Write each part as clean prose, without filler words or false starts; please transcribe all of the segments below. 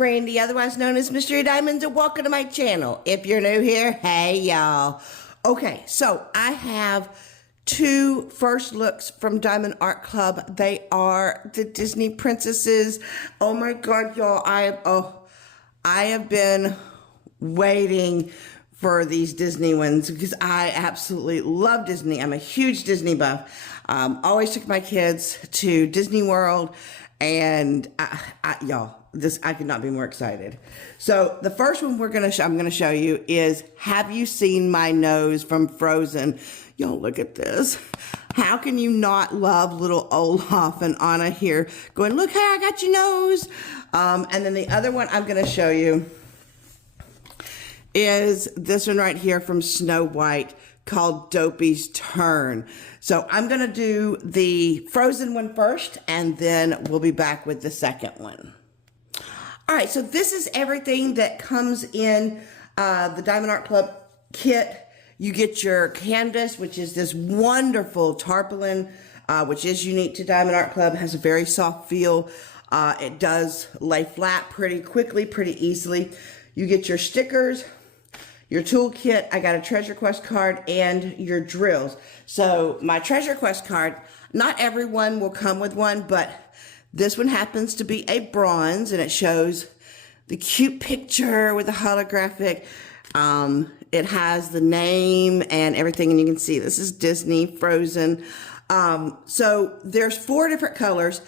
Brandy, otherwise known as Mystery Diamonds, and welcome to my channel. If you're new here, hey y'all. Okay, so I have two first looks from Diamond Art Club. They are the Disney princesses. Oh my God, y'all, I have been waiting for these Disney ones because I absolutely love Disney. I'm a huge Disney buff. Always took my kids to Disney World, and y'all, I could not be more excited. So the first one I'm gonna show you is, have you seen my nose from Frozen? Y'all, look at this. How can you not love little Olaf and Anna here going, look, hey, I got your nose. And then the other one I'm gonna show you is this one right here from Snow White, called Dopey's Turn. So I'm gonna do the Frozen one first, and then we'll be back with the second one. All right, so this is everything that comes in the Diamond Art Club kit. You get your canvas, which is this wonderful tarpaulin, which is unique to Diamond Art Club. It has a very soft feel. It does lay flat pretty quickly, pretty easily. You get your stickers, your toolkit. I got a treasure quest card, and your drills. So my treasure quest card, not everyone will come with one, but this one happens to be a bronze, and it shows the cute picture with the holographic. It has the name and everything, and you can see this is Disney Frozen. So there's 4 different colors.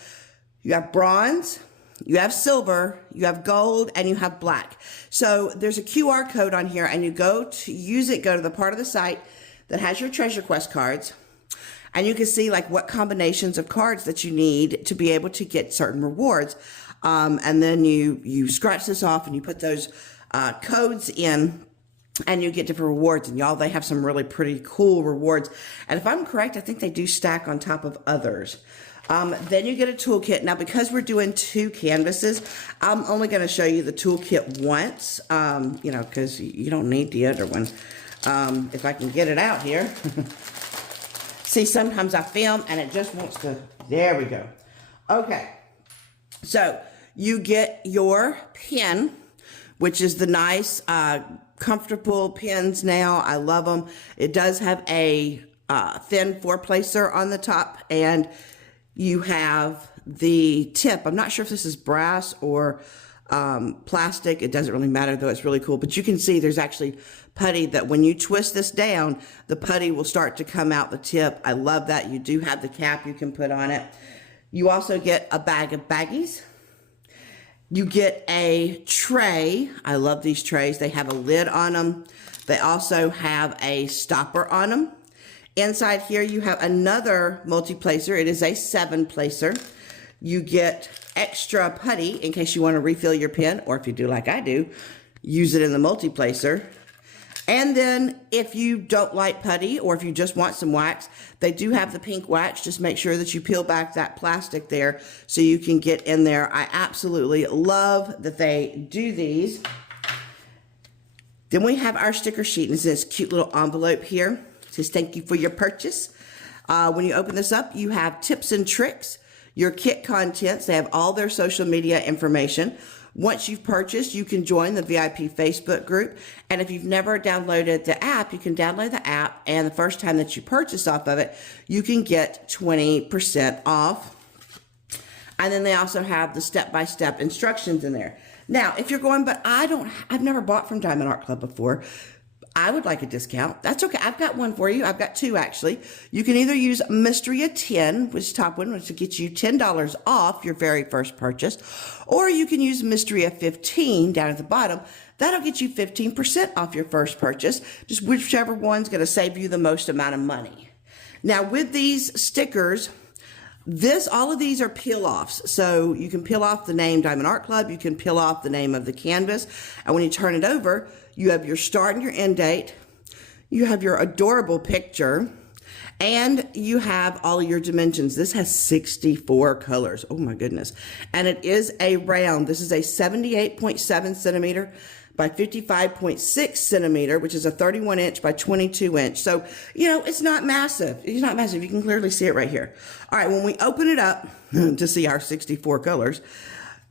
You have bronze, you have silver, you have gold, and you have black. So there's a QR code on here, and you go to use it, go to the part of the site that has your treasure quest cards, and you can see like what combinations of cards that you need to be able to get certain rewards. And then you scratch this off and you put those codes in, and you get different rewards. And y'all, they have some really pretty cool rewards. And if I'm correct, I think they do stack on top of others. Then you get a toolkit. Now, because we're doing 2 canvases, I'm only going to show you the toolkit once, you know, because you don't need the other one. If I can get it out here. See, sometimes I film and it just wants to, there we go. Okay, so you get your pen, which is the nice, comfortable pens now. I love them. It does have a thin 4-placer on the top, and you have the tip. I'm not sure if this is brass or plastic. It doesn't really matter, though. It's really cool. But you can see there's actually putty that when you twist this down, the putty will start to come out the tip. I love that. You do have the cap you can put on it. You also get a bag of baggies. You get a tray. I love these trays. They have a lid on them. They also have a stopper on them. Inside here, you have another multi-placer. It is a 7-placer. You get extra putty in case you want to refill your pen, or if you do like I do, use it in the multi-placer. And then if you don't like putty, or if you just want some wax, they do have the pink wax. Just make sure that you peel back that plastic there so you can get in there. I absolutely love that they do these. Then we have our sticker sheet, and it's this cute little envelope here. It says, thank you for your purchase. When you open this up, you have tips and tricks, your kit contents. They have all their social media information. Once you've purchased, you can join the VIP Facebook group. And if you've never downloaded the app, you can download the app. And the first time that you purchase off of it, you can get 20% off. And then they also have the step-by-step instructions in there. Now, if you're going, but I've never bought from Diamond Art Club before, I would like a discount. That's okay. I've got one for you. I've got 2 actually. You can either use Mystery of 10, which is top one, which will get you $10 off your very first purchase, or you can use Mystery of 15 down at the bottom. That'll get you 15% off your first purchase. Just whichever one's going to save you the most amount of money. Now, with these stickers, all of these are peel-offs. So you can peel off the name Diamond Art Club. You can peel off the name of the canvas. And when you turn it over, you have your start and your end date. You have your adorable picture. And you have all of your dimensions. This has 64 colors. Oh my goodness. And it is a round. This is a 78.7 centimeter by 55.6 centimeter, which is a 31 inch by 22 inch. So, you know, it's not massive. It's not massive. You can clearly see it right here. All right, when we open it up to see our 64 colors,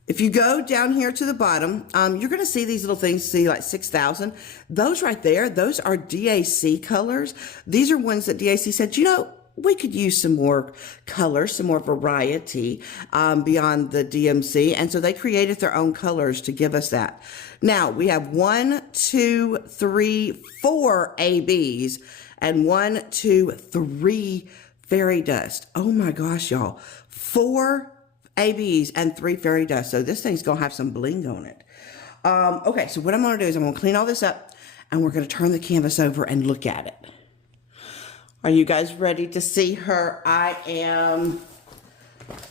If you go down here to the bottom, you're going to see these little things, see like 6,000. Those right there, those are DAC colors. These are ones that DAC said, you know, we could use some more colors, some more variety beyond the DMC. And so they created their own colors to give us that. Now, we have 1, 2, 3, 4 ABs and 1, 2, 3 fairy dust. Oh my gosh, y'all. 4 ABs and 3 fairy dust. So this thing's going to have some bling on it. Okay, so what I'm going to do is I'm going to clean all this up and we're going to turn the canvas over and look at it. Are you guys ready to see her? I am.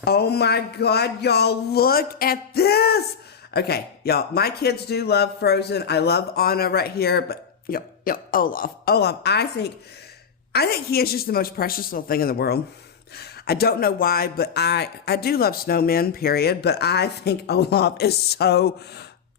Oh my God, y'all, look at this. Okay, y'all, my kids do love Frozen. I love Anna right here, but Olaf, I think he is just the most precious little thing in the world. I don't know why, but I do love snowmen, period, but I think Olaf is so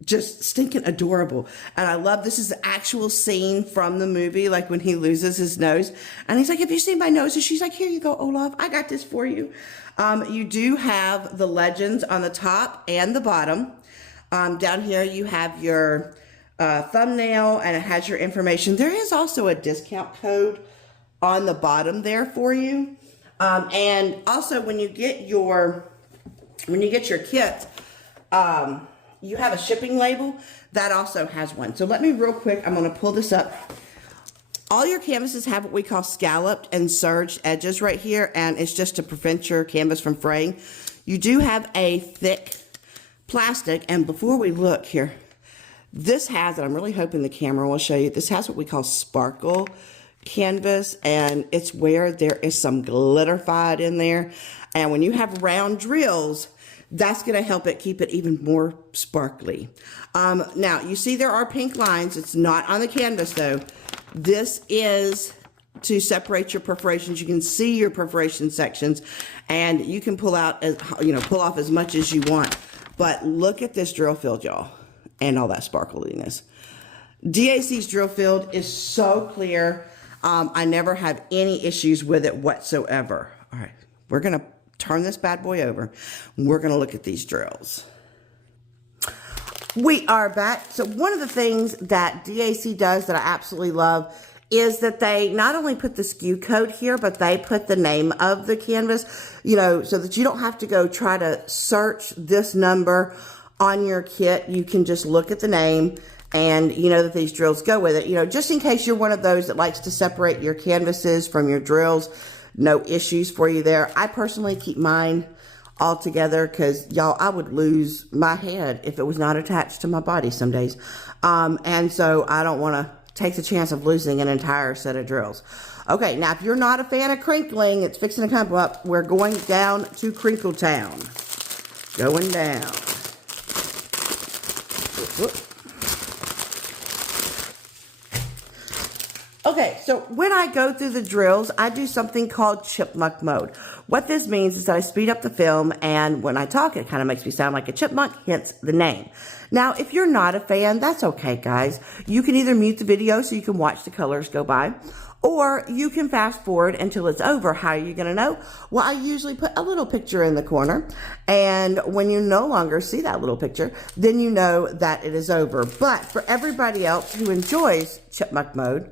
just stinking adorable. And I love, this is the actual scene from the movie, like when he loses his nose. And he's like, have you seen my nose? And she's like, here you go, Olaf, I got this for you. You do have the legends on the top and the bottom. Down here you have your thumbnail and it has your information. There is also a discount code on the bottom there for you. And also when you get your kit, you have a shipping label that also has one. So let me real quick, I'm going to pull this up. All your canvases have what we call scalloped and serged edges right here, and it's just to prevent your canvas from fraying. You do have a thick plastic, and before we look here, this has, and I'm really hoping the camera will show you, this has what we call sparkle canvas, and it's where there is some glitterified in there. And when you have round drills, that's going to help it keep it even more sparkly. Now, you see there are pink lines. It's not on the canvas, though. This is to separate your perforations. You can see your perforation sections, and you can pull out, pull off as much as you want. But look at this drill field, y'all, and all that sparkliness. DAC's drill field is so clear. I never have any issues with it whatsoever. All right, we're going to turn this bad boy over. We're going to look at these drills. We are back. So one of the things that DAC does that I absolutely love is that they not only put the SKU code here, but they put the name of the canvas, so that you don't have to go try to search this number on your kit. You can just look at the name and you know that these drills go with it. Just in case you're one of those that likes to separate your canvases from your drills, no issues for you there. I personally keep mine all together because, y'all, I would lose my head if it was not attached to my body some days. And so I don't want to take the chance of losing an entire set of drills. Okay, now if you're not a fan of crinkling, it's fixing to come up. We're going down to Crinkle Town. Going down. Whoop, whoop. Okay, so when I go through the drills, I do something called chipmunk mode. What this means is that I speed up the film, and when I talk, it kind of makes me sound like a chipmunk, hence the name. Now, if you're not a fan, that's okay, guys. You can either mute the video so you can watch the colors go by, or you can fast forward until it's over. How are you going to know? Well, I usually put a little picture in the corner, and when you no longer see that little picture, then you know that it is over. But for everybody else who enjoys chipmunk mode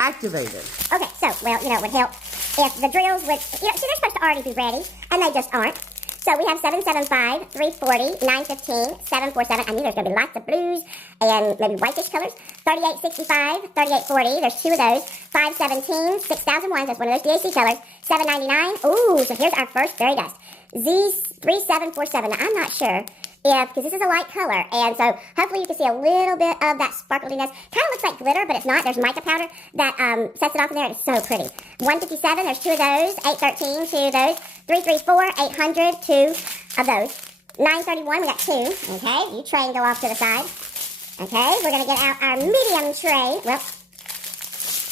activated. Okay, so, well, it would help if the drills would, see, they're supposed to already be ready, and they just aren't. So we have 775, 340, 915, 747. I knew there's going to be lots of blues and maybe whitish colors. 3865, 3840, there's 2 of those. 517, 6001, that's one of those DAC colors. 799, ooh, so here's our first fairy dust. Z3747, now I'm not sure because this is a light color, and so hopefully you can see a little bit of that sparkliness. Kind of looks like glitter, but it's not. There's mica powder that sets it off in there. It's so pretty. 157, there's 2 of those. 813, 2 of those. 334, 800, 2 of those. 931, we got 2. Okay, you tray and go off to the side. Okay, we're going to get out our medium tray. Well,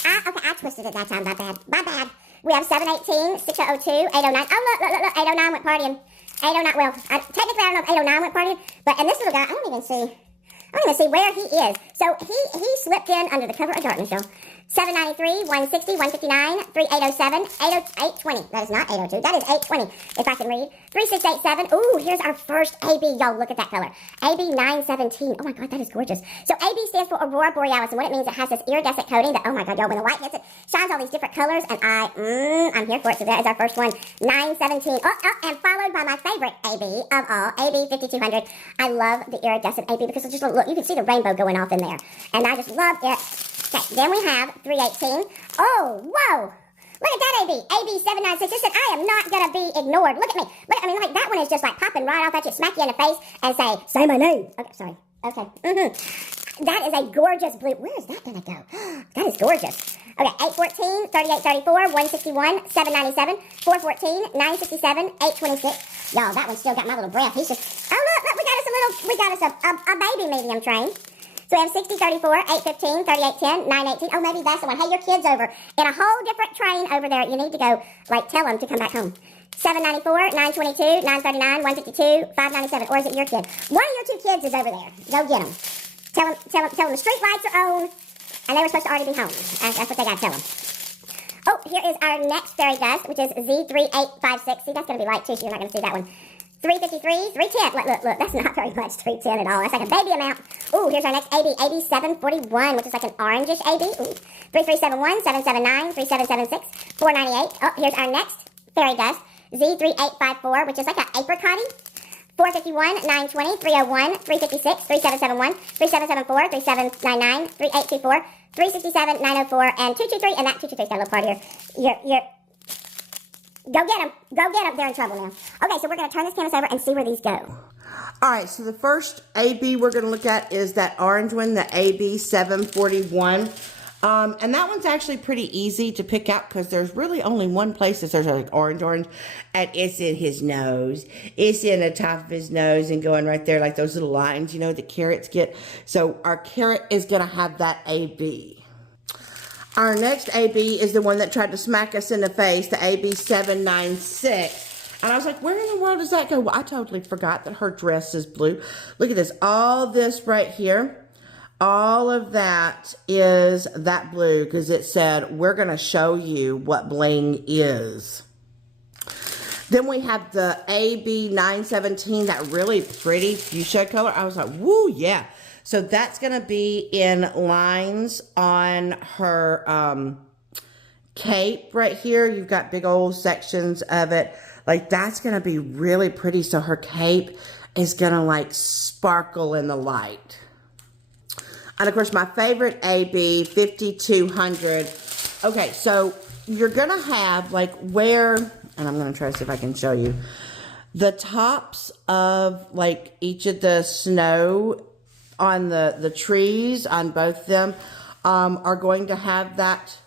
okay, I twisted it that time. My bad. We have 718, 6002, 809. Oh, look, 809 went partying. 809, well, technically I don't know if 809 went partying, but, and this little guy, I don't even see where he is. So he slipped in under the cover of darkness, y'all. 793, 160, 159, 3807, 820. That is not 802. That is 820, if I can read. 3687. Ooh, here's our first AB. Y'all, look at that color. AB 917. Oh my God, that is gorgeous. So AB stands for Aurora Borealis, and what it means, it has this iridescent coating that, oh my God, y'all, when the light hits it, shines all these different colors, and I'm here for it. So that is our first one, 917. And followed by my favorite AB of all, AB 5200. I love the iridescent AB because it's just, look, you can see the rainbow going off in there, and I just love it. Okay, then we have 318. Oh, whoa! Look at that AB. AB 796. Listen, I am not going to be ignored. Look at me. Look, I mean, like, that one is just like popping right off at you, smack you in the face, and say my name. Okay, sorry. Okay. That is a gorgeous blue. Where is that going to go? That is gorgeous. Okay, 814, 3834, 161, 797, 414, 967, 826. Y'all, that one still got my little breath. He's just, oh, look, we got us a baby medium train. So we have 60, 34, 815, 3810, 918. Oh, maybe that's the one. Hey, your kid's over in a whole different train over there. You need to go, like, tell them to come back home. 794, 922, 939, 152, 597. Or is it your kid? One of your two kids is over there. Go get them. Tell them the street lights are on, and they were supposed to already be home. That's what they got to tell them. Oh, here is our next fairy dust, which is Z3856. See, that's going to be light, too, so you're not going to see that one. 353, 310. Look, that's not very much 310 at all. That's like a baby amount. Ooh, here's our next AB, AB 741, which is like an orangish AB. Ooh, 3371, 779, 3776, 498. Oh, here's our next fairy dust, Z3854, which is like an apricot-y. 451, 920, 301, 356, 3771, 3774, 3799, 3824, 367, 904, and 223, and that 223's got a little part here. Go get them. Go get them. They're in trouble now. Okay, so we're going to turn this canvas over and see where these go. All right, so the first AB we're going to look at is that orange one, the AB 741. And that one's actually pretty easy to pick out because there's really only one place that there's like orange, and it's in his nose. It's in the top of his nose and going right there like those little lines, you know, that carrots get. So our carrot is going to have that AB. Our next AB is the one that tried to smack us in the face, the AB 796. And I was like, where in the world does that go? Well, I totally forgot that her dress is blue. Look at this. All this right here, all of that is that blue because it said, we're going to show you what bling is. Then we have the AB 917, that really pretty fuchsia color. I was like, woo, yeah. So that's going to be in lines on her cape right here. You've got big old sections of it. Like, that's going to be really pretty. So her cape is going to, like, sparkle in the light. And, of course, my favorite AB, 5200. Okay, so you're going to have, like, where, and I'm going to try to see if I can show you, the tops of, like, each of the snow on the trees, on both of them, are going to have that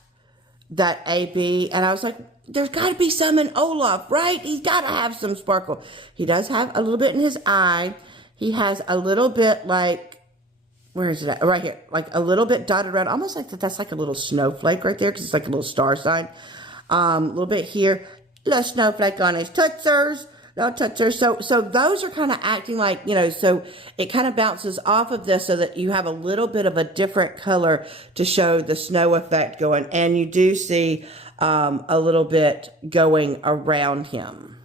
AB. And I was like, there's got to be some in Olaf, right? He's got to have some sparkle. He does have a little bit in his eye. He has a little bit like, where is it at? Right here. Like a little bit dotted around, almost like that's like a little snowflake right there because it's like a little star sign. A little bit here. Little snowflake on his tootsers. So those are kind of acting like, you know, so it kind of bounces off of this so that you have a little bit of a different color to show the snow effect going. And you do see a little bit going around him.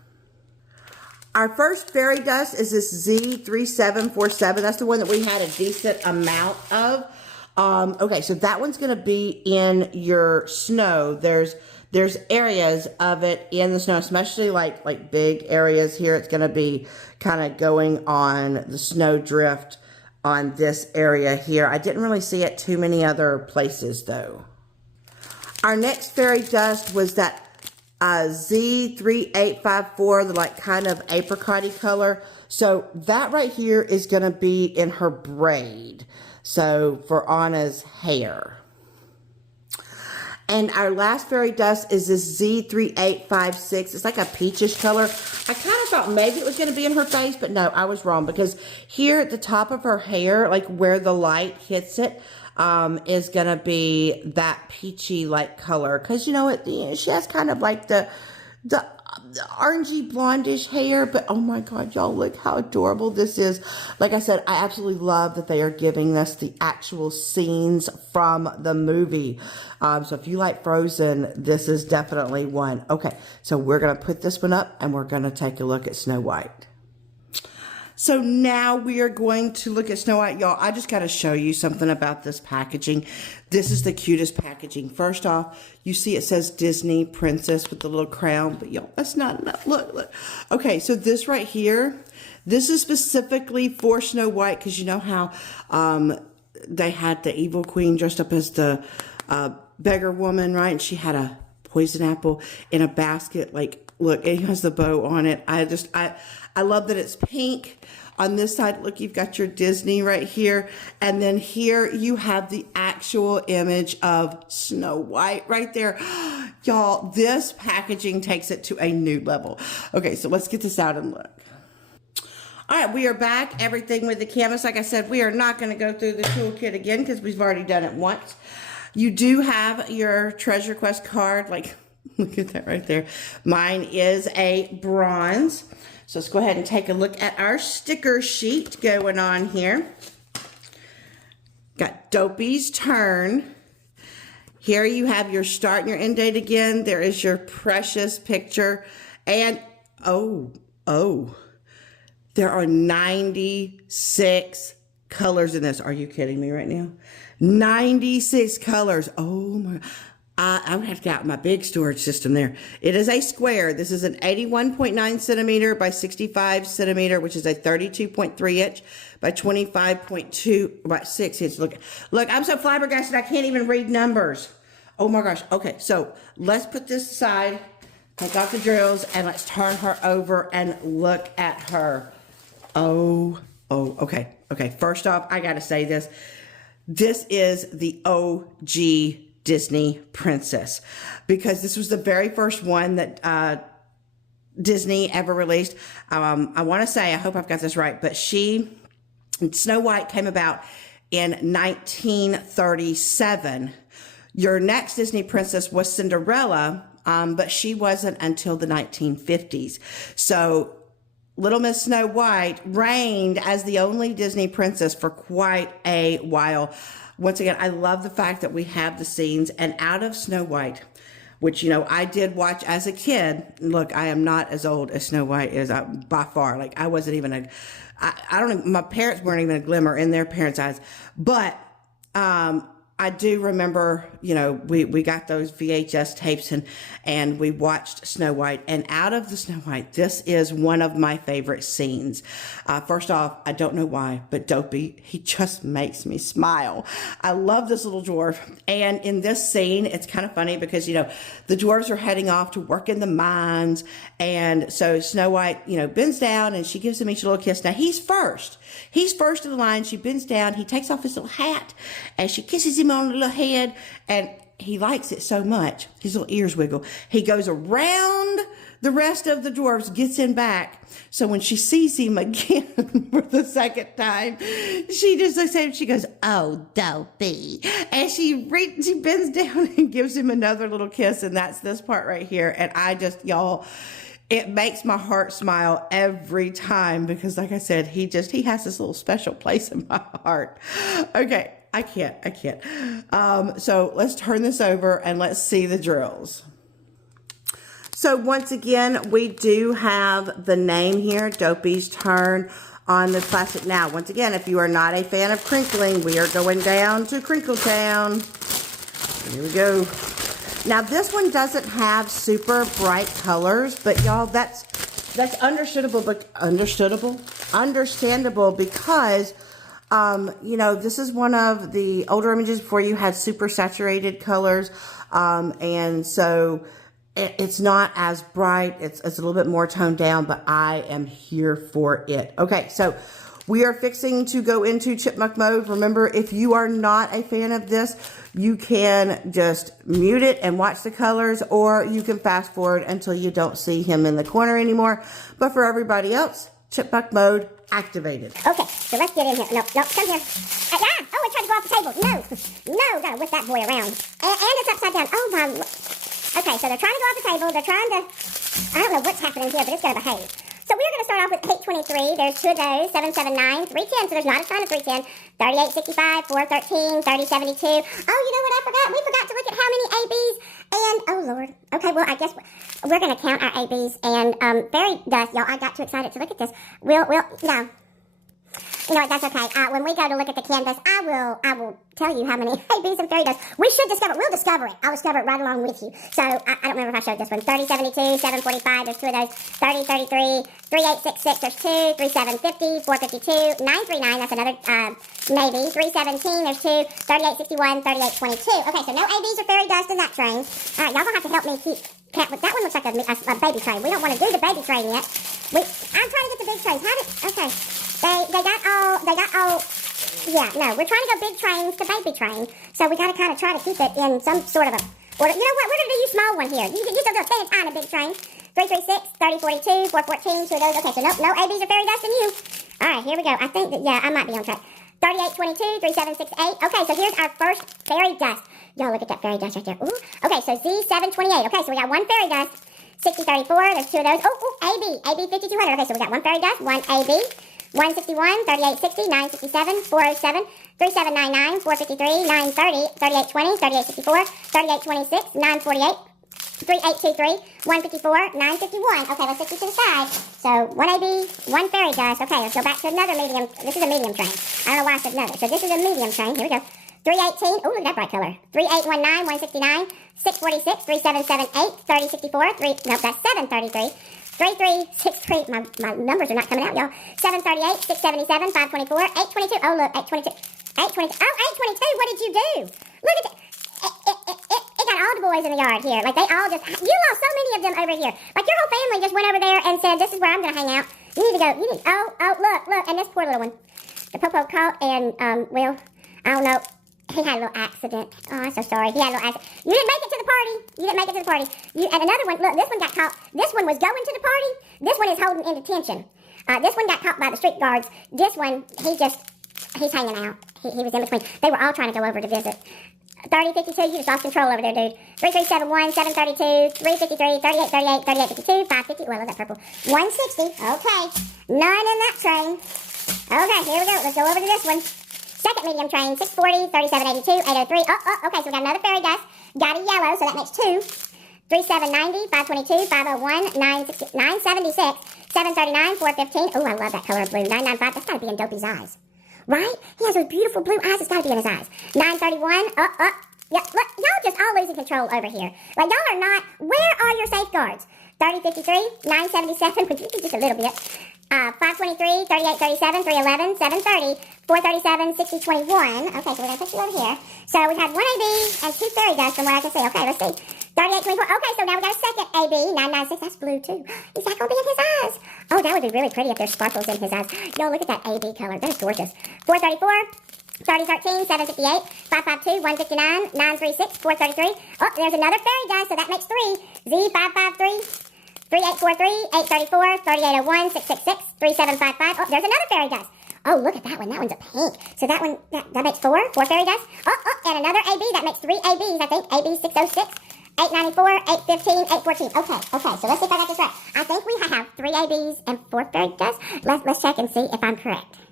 Our first fairy dust is this Z3747. That's the one that we had a decent amount of. Okay, so that one's going to be in your snow. There's areas of it in the snow, especially like big areas here. It's going to be kind of going on the snow drift on this area here. I didn't really see it too many other places though. Our next fairy dust was that Z3854, the like kind of apricot-y color. So that right here is going to be in her braid. So for Anna's hair. And our last fairy dust is this Z3856. It's like a peachish color. I kind of thought maybe it was going to be in her face, but no, I was wrong. Because here at the top of her hair, like where the light hits it, is going to be that peachy like color. Because, you know, she has kind of like the orangey blondish hair, but oh my God, y'all, look how adorable this is. Like I said, I absolutely love that they are giving us the actual scenes from the movie. So if you like Frozen, this is definitely one. Okay, so we're going to put this one up and we're going to take a look at Snow White. So now we are going to look at Snow White. Y'all, I just got to show you something about this packaging. This is the cutest packaging. First off, you see it says Disney Princess with the little crown, but y'all, that's not enough. Look, look. Okay, so this right here, this is specifically for Snow White because you know how they had the evil queen dressed up as the beggar woman, right? And she had a poison apple in a basket. Like, look, it has the bow on it. I love that it's pink. On this side, look, you've got your Disney right here. And then here you have the actual image of Snow White right there. Y'all, this packaging takes it to a new level. Okay, so let's get this out and look. All right, we are back. Everything with the canvas. Like I said, we are not going to go through the toolkit again because we've already done it once. You do have your Treasure Quest card. Like, look at that right there. Mine is a bronze. So let's go ahead and take a look at our sticker sheet going on here. Got Dopey's turn. Here you have your start and your end date again. There is your precious picture. And, oh, there are 96 colors in this. Are you kidding me right now? 96 colors. Oh, my. I'm going to have to get out my big storage system there. It is a square. This is an 81.9 centimeter by 65 centimeter, which is a 32.3 inch by 25.2 by 6 inch. Look, I'm so flabbergasted I can't even read numbers. Oh my gosh. Okay, so let's put this aside, take off the drills, and let's turn her over and look at her. Okay. First off, I got to say this. This is the OG Disney princess because this was the very first one that Disney ever released. I want to say, I hope I've got this right, but Snow White came about in 1937. Your next Disney princess was Cinderella, but she wasn't until the 1950s. So Little Miss Snow White reigned as the only Disney princess for quite a while. Once again, I love the fact that we have the scenes, and out of Snow White, which, you know, I did watch as a kid. Look, I am not as old as Snow White is by far. Like, I wasn't even I don't even, my parents weren't even a glimmer in their parents' eyes. But, I do remember, you know, we got those VHS tapes and we watched Snow White. And out of the Snow White, this is one of my favorite scenes. First off, I don't know why, but Dopey, he just makes me smile. I love this little dwarf. And in this scene, it's kind of funny because, you know, the dwarves are heading off to work in the mines. And so Snow White, you know, bends down and she gives him each a little kiss. Now, he's first. He's first in the line. She bends down. He takes off his little hat and she kisses him on the little head, and he likes it so much, his little ears wiggle. He goes around the rest of the dwarves, gets in back. So when she sees him again for the second time, she just looks at him, she goes, "Oh, Dopey." And she bends down and gives him another little kiss, and that's this part right here. And I just, y'all, it makes my heart smile every time because, like I said, he has this little special place in my heart. Okay. I can't. So let's turn this over and let's see the drills. So once again, we do have the name here, Dopey's Turn, on the plastic. Now, once again, if you are not a fan of crinkling, we are going down to Crinkle Town. Here we go. Now, this one doesn't have super bright colors, but y'all, that's understandable because you know, this is one of the older images before you had super saturated colors. And so it's not as bright. It's a little bit more toned down, but I am here for it. Okay, so we are fixing to go into chipmunk mode. Remember, if you are not a fan of this, you can just mute it and watch the colors, or you can fast forward until you don't see him in the corner anymore. But for everybody else, chipmunk mode activated. Okay, so let's get in here. No, come here. Oh, it tried to go off the table. No, gotta whip that boy around. And it's upside down. Oh, my. Okay, so they're trying to go off the table. They're trying to I don't know what's happening here, but it's going to behave. So we're going to start off with 823. There's 2 of those, 779, 310. So there's not a ton of 310. 3865, 413, 3072. Oh, you know what I forgot? We forgot to look at how many ABs and, oh Lord. Okay, well, I guess we're going to count our ABs and fairy dust. Y'all, I got too excited to look at this. We'll, no. You know what, that's okay. When we go to look at the canvas, I will tell you how many ABs and fairy dust. We'll discover it. I'll discover it right along with you. So, I don't remember if I showed this one. 3072, 745, there's 2 of those. 3033, 3866, there's 2. 3750, 452, 939, that's another, maybe. 317, there's 2. 3861, 3822. Okay, so no ABs or fairy dust in that train. Alright, y'all gonna have to help me keep count. That one looks like a baby train. We don't want to do the baby train yet. I'm trying to get the big trains. Okay. They got all, yeah, no, we're trying to go big trains to baby train, so we got to kind of try to keep it in some sort of a order. You know what, we're going to do small one here. You still do a thin tiny big train. 336, 3042, 414, 2 of those. Okay, so no ABs or fairy dust in you. All right, here we go. I think that, yeah, I might be on track. 3822, 3768. Okay, so here's our first fairy dust. Y'all look at that fairy dust right there. Ooh. Okay, so Z728. Okay, so we got 1 fairy dust. 6034, there's 2 of those. Oh, AB 5200. Okay, so we got 1 fairy dust, 1 AB. 161, 3860, 967, 407, 3799, 453, 930, 3820, 3864, 3826, 948, 3823, 154, 951. Okay, let's get you to the side. So 1 AB, 1 fairy dust. Okay, let's go back to another medium. This is a medium train. I don't know why I said another. So this is a medium train. Here we go. 318. Oh, look at that bright color. 3819, 169, 646, 3778, 3064, no, that's 733. 3363, my numbers are not coming out, y'all. 738, 677, 524, 822. Oh, look, 822. 822. Oh, 822, what did you do? Look at that. It got all the boys in the yard here. Like, they all just, you lost so many of them over here. Like, your whole family just went over there and said, this is where I'm going to hang out. You need to go, look, and this poor little one. The Popo caught and, well, I don't know. He had a little accident. Oh, I'm so sorry. He had a little accident. You didn't make it to the party. And another one, look, this one got caught. This one was going to the party. This one is holding in detention. This one got caught by the street guards. This one, he's hanging out. He was in between. They were all trying to go over to visit. 3052, you just lost control over there, dude. 3371, 732, 353, 3838, 3852, 550. Well, look at that purple. 160. Okay. None in that train. Okay, here we go. Let's go over to this one. Second medium train, 640, 3782, 803. Oh, okay, so we got another fairy dust. Got a yellow, so that makes 2. 3790, 522, 501, 976, 739, 415. Oh, I love that color of blue. 995, that's got to be in Dopey's eyes. Right? He has those beautiful blue eyes. It's got to be in his eyes. 931, yeah, look, y'all just all losing control over here. Like, y'all are not, where are your safeguards? 3053, 977, which is just a little bit. 523, 3837, 311, 730, 437, 6021. Okay, so we're going to put you over here. So we had 1 AB and 2 fairy dust from what I can see. Okay, let's see. 3824. Okay, so now we got a second AB, 996. That's blue too. Is that going to be in his eyes? Oh, that would be really pretty if there's sparkles in his eyes. Yo, look at that AB color. That is gorgeous. 434. 3013, 758, 552, 159, 936, 433. Oh, there's another fairy dust, so that makes 3. Z553. 3843, 834, 3801, 666, 3755. Oh, there's another fairy dust. Oh, look at that one. That one's a pink. So that one, that makes 4 fairy dust. Oh, and another AB. That makes 3 ABs, I think. AB 606, 894, 815, 814. Okay, so let's see if I got this right. I think we have 3 ABs and 4 fairy dust. Let's check and see if I'm correct.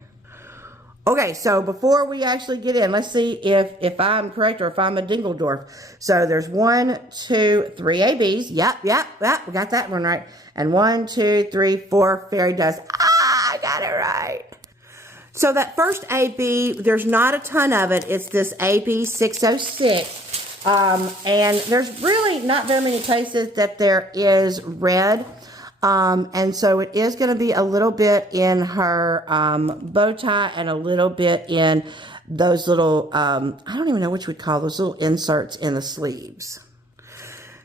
Okay, so before we actually get in, let's see if I'm correct or if I'm a Dingledorf. So there's 1, 2, 3 ABs. Yep, we got that one right. And 1, 2, 3, 4 fairy dust. I got it right. So that first AB, there's not a ton of it. It's this AB 606. And there's really not very many places that there is red. And so it is going to be a little bit in her bow tie and a little bit in those little, I don't even know which we call those little inserts in the sleeves.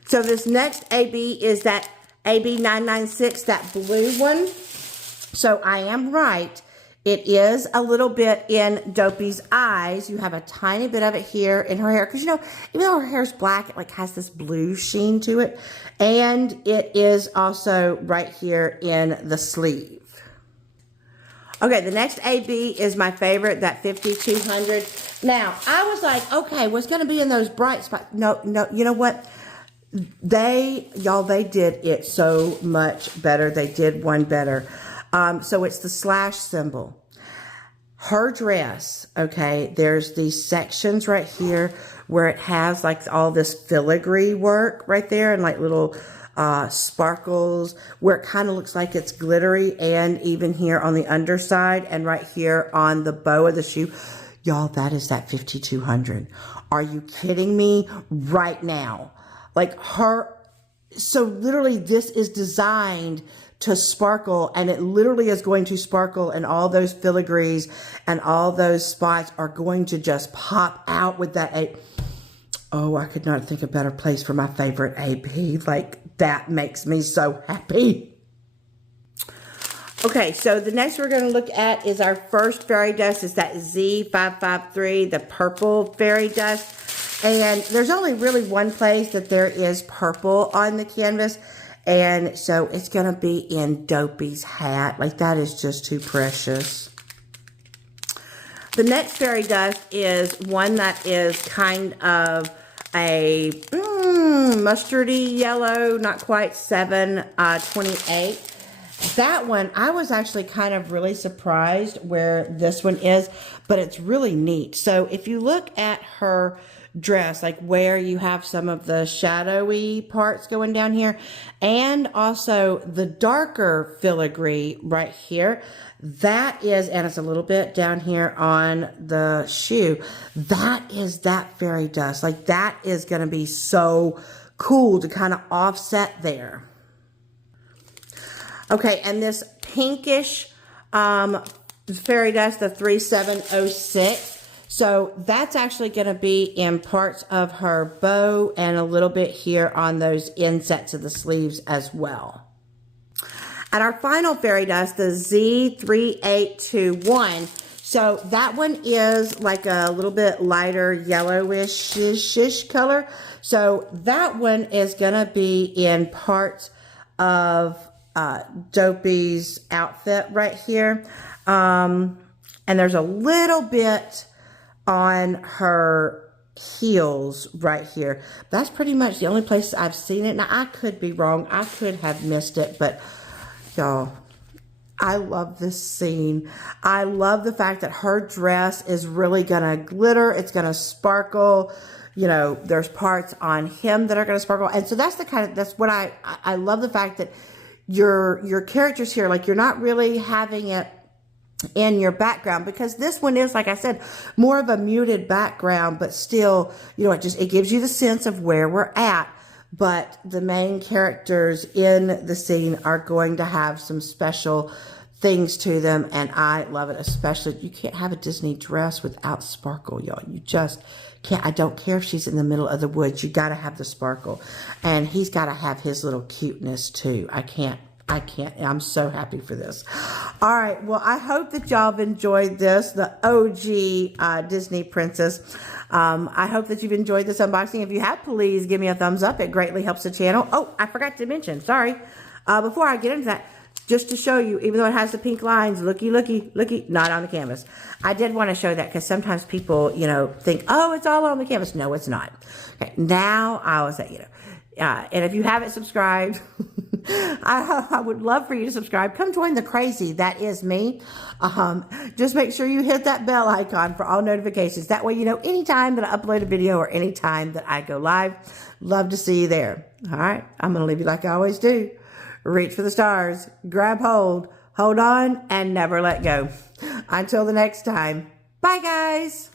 So this next AB is that AB 996, that blue one. So I am right. It is a little bit in Dopey's eyes. You have a tiny bit of it here in her hair. Because, you know, even though her hair is black, it like has this blue sheen to it. And it is also right here in the sleeve. Okay, the next AB is my favorite, that 5200. Now, I was like, okay, what's going to be in those bright spots? No, you know what? Y'all, they did it so much better. They did one better. So it's the slash symbol. Her dress, okay, there's these sections right here where it has like all this filigree work right there and like little sparkles where it kind of looks like it's glittery, and even here on the underside and right here on the bow of the shoe. Y'all, that is that 5200. Are you kidding me? Right now. Like so literally this is designed to sparkle, and it literally is going to sparkle, and all those filigrees and all those spots are going to just pop out with that. Oh, I could not think of a better place for my favorite AP. Like, that makes me so happy. Okay, so the next we're going to look at is our first fairy dust. Is that Z553, the purple fairy dust. And there's only really one place that there is purple on the canvas. And so it's going to be in Dopey's hat. Like, that is just too precious. The next fairy dust is one that is kind of a mustardy yellow, not quite 728. That one, I was actually kind of really surprised where this one is, but it's really neat. So if you look at her dress, like where you have some of the shadowy parts going down here, and also the darker filigree right here, that is, and it's a little bit down here on the shoe, that is that fairy dust. Like, that is going to be so cool to kind of offset there. Okay, and this pinkish fairy dust, the 3706, so that's actually going to be in parts of her bow and a little bit here on those insets of the sleeves as well. And our final fairy dust, the Z3821, so that one is like a little bit lighter yellowish color. So that one is going to be in parts of Dopey's outfit right here. And there's a little bit on her heels right here. That's pretty much the only place I've seen it. Now, I could be wrong. I could have missed it, but y'all, I love this scene. I love the fact that her dress is really gonna glitter. It's gonna sparkle. You know, there's parts on him that are gonna sparkle. And so that's the kind of, that's what I love the fact that your characters here, like, you're not really having it in your background, because this one is, like I said, more of a muted background, but still, you know, it gives you the sense of where we're at. But the main characters in the scene are going to have some special things to them, and I love it. Especially, you can't have a Disney dress without sparkle, y'all. You just can't. I don't care if she's in the middle of the woods. You got to have the sparkle, and he's got to have his little cuteness too. I can't. I'm so happy for this. All right. Well, I hope that y'all have enjoyed this, the OG Disney Princess. I hope that you've enjoyed this unboxing. If you have, please give me a thumbs up. It greatly helps the channel. Oh, I forgot to mention, sorry. Before I get into that, just to show you, even though it has the pink lines, looky, not on the canvas. I did want to show that because sometimes people, you know, think, oh, it's all on the canvas. No, it's not. Okay, now I'll say, you know, and if you haven't subscribed, I would love for you to subscribe. Come join the crazy. That is me. Just make sure you hit that bell icon for all notifications. That way you know anytime that I upload a video or anytime that I go live. Love to see you there. All right. I'm going to leave you like I always do. Reach for the stars. Grab hold. Hold on and never let go. Until the next time. Bye, guys.